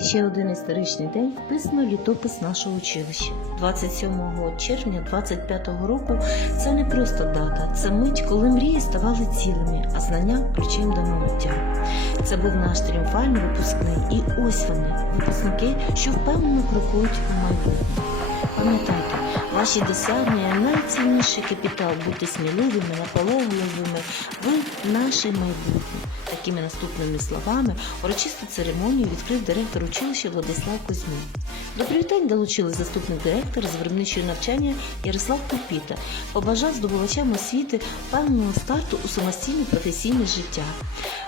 ще один історичний день вписано літопис нашого училища. 27 червня 25-го року це не просто дата, це мить, коли мрії ставали цілими, а знання ключем до минуття. Це був наш тріумфальний випускний, і ось вони, випускники, що впевнено крокують у майбутнє. Пам'ятайте, ваші досягнення найцінніший капітал. Будьте сміливими, наполегливими. Ви наше майбутнє. Такими наступними словами урочисту церемонію відкрив директор училища Владислав Кузьмин. До привітань долучили заступник директора з виробничого навчання Ярослав Купіта, побажав здобувачам освіти певного старту у самостійне професійне життя.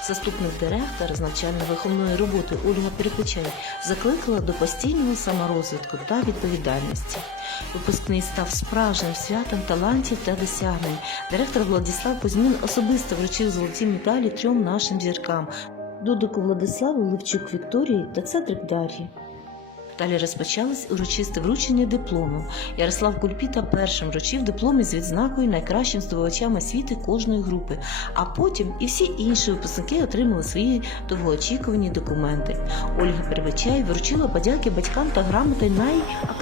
Заступник директора з навчально-виховної роботи Ольга Перепечай закликала до постійного саморозвитку та відповідальності. Випускний став справжнім святом талантів та досягнень. Директор Владислав Кузьмін особисто вручив золоті медалі трьом нашим зіркам Дудику Владиславу, Левчук Вікторії та Цедрик Дар'ї. Далі розпочалось урочисте вручення диплому. Ярослав Кульпіта першим вручив дипломи з відзнакою найкращим здобувачам освіти кожної групи, а потім і всі інші випускники отримали свої довгоочікувані документи. Ольга Перевичай вручила подяки батькам та грамоти найактивнішим.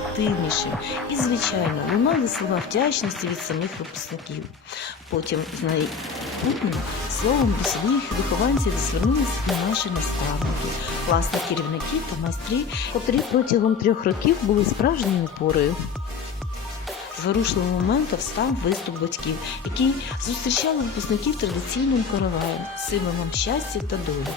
І, звичайно, лунали слова вдячності від самих випускників. Потім з найбутнім словом до своїх вихованців звернулися на наші наставники, класні керівники та майстрі, котрі протягом трьох років були справжньою опорою. Зворушливим моментом став виступ батьків, які зустрічали випускників традиційним короваєм, символом щастя та долі.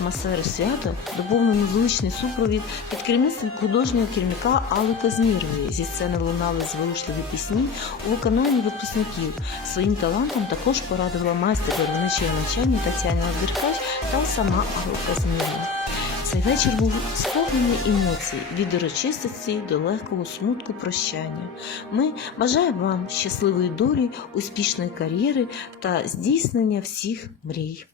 Атмосферу свята доповнений звучний супровід під керівництвом художнього керівника Алли Казмірової. Зі сцени лунали зворушливі пісні у виконанні випускників. Своїм талантом також порадувала майстер виробничого навчання Тетяна Деркач та сама Алла Казмірова. Цей вечір був сповнений емоцій від урочистості до легкого смутку прощання. Ми бажаємо вам щасливої долі, успішної кар'єри та здійснення всіх мрій.